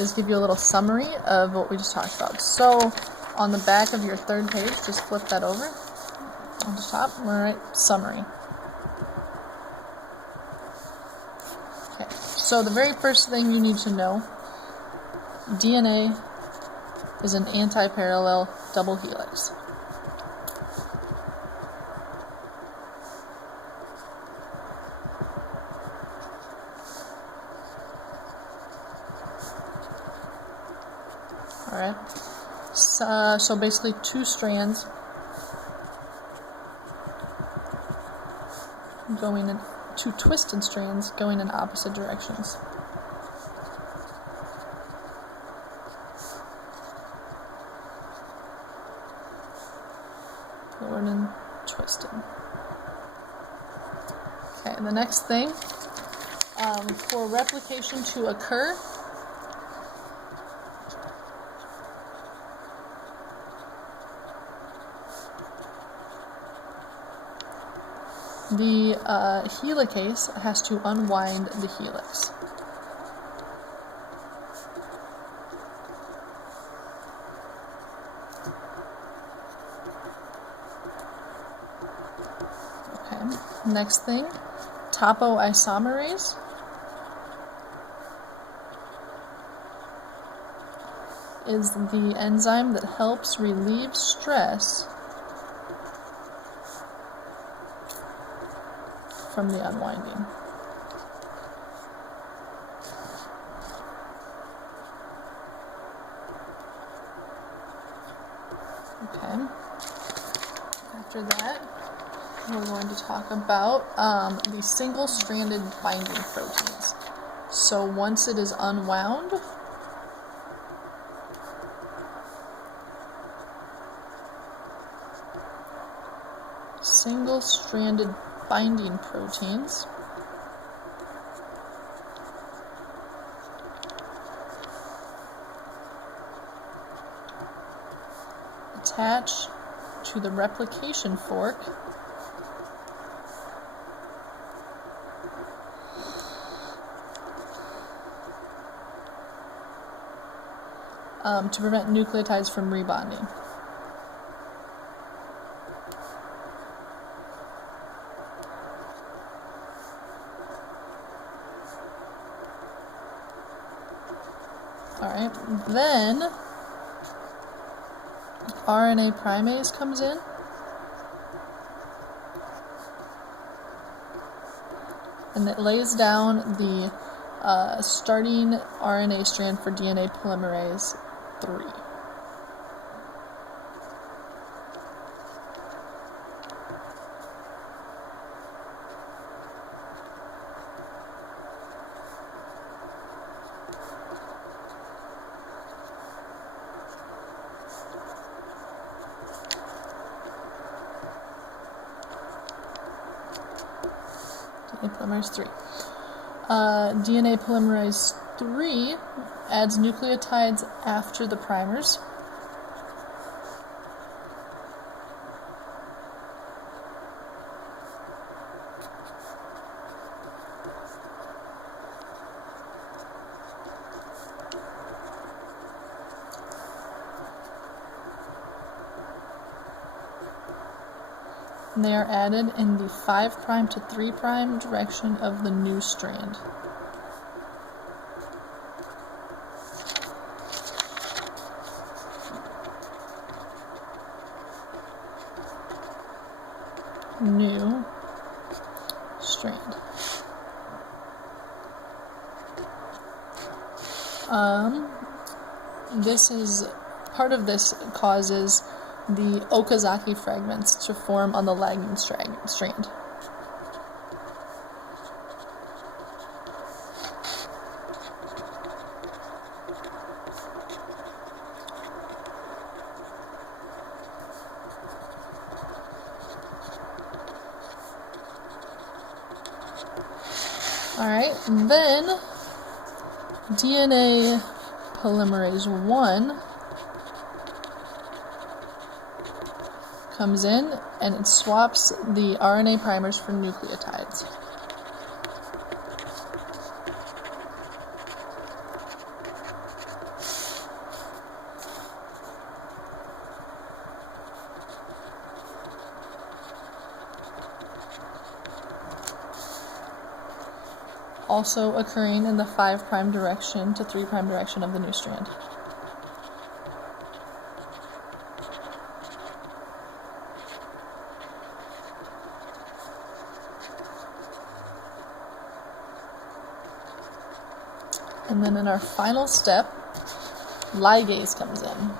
is give you a little summary of what we just talked about. So on the back of your third page, just flip that over on the top. We're at summary. Okay, so the very first thing you need to know, DNA is an anti-parallel double helix. Alright, so basically two strands going in, two twisted strands going in opposite directions. Forward and twisted. Okay, and the next thing, for replication to occur, the helicase has to unwind the helix. Okay, next thing, topoisomerase is the enzyme that helps relieve stress from the unwinding. Okay. After that, we're going to talk about the single-stranded binding proteins. So once it is unwound, single-stranded binding proteins attach to the replication fork to prevent nucleotides from rebonding. Alright, then RNA primase comes in and it lays down the starting RNA strand for DNA polymerase 3. DNA polymerase 3. DNA polymerase 3 adds nucleotides after the primers. And they are added in the 5' to 3' direction of the new strand. New strand. This is part of this causes the Okazaki fragments to form on the lagging strand. Alright, then DNA polymerase 1 comes in and it swaps the RNA primers for nucleotides. also occurring in the 5' direction to 3' direction of the new strand. And then in our final step, ligase comes in.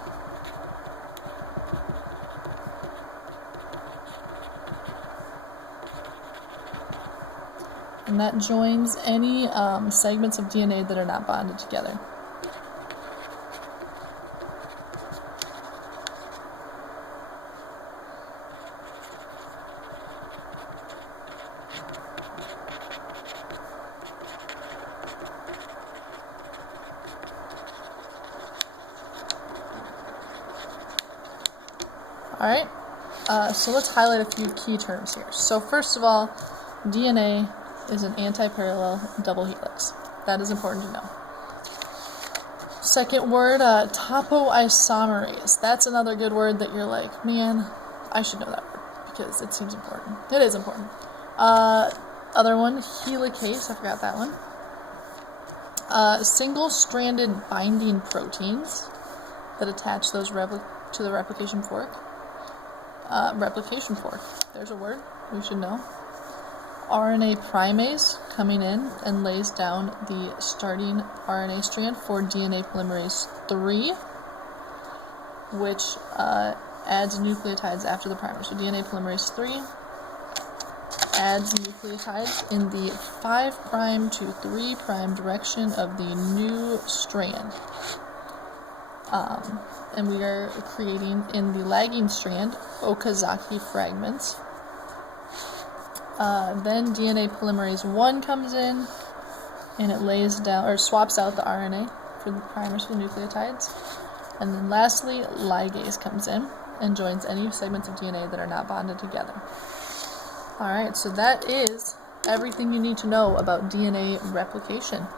And that joins any segments of DNA that are not bonded together. Alright, so let's highlight a few key terms here. So first of all, DNA is an anti-parallel double helix. That is important to know. Second word, topoisomerase. That's another good word that you're like, man, I should know that word because it seems important. It is important. Other one, helicase. I forgot that one. Single-stranded binding proteins that attach those to the replication fork. Replication fork. There's a word we should know. RNA primase coming in and lays down the starting RNA strand for DNA polymerase 3, which adds nucleotides after the primer. So DNA polymerase 3 adds nucleotides in the 5' to 3' direction of the new strand. And we are creating in the lagging strand Okazaki fragments. Then DNA polymerase 1 comes in and it lays down or swaps out the RNA for the primers for the nucleotides. And then lastly, ligase comes in and joins any segments of DNA that are not bonded together. Alright, so that is everything you need to know about DNA replication.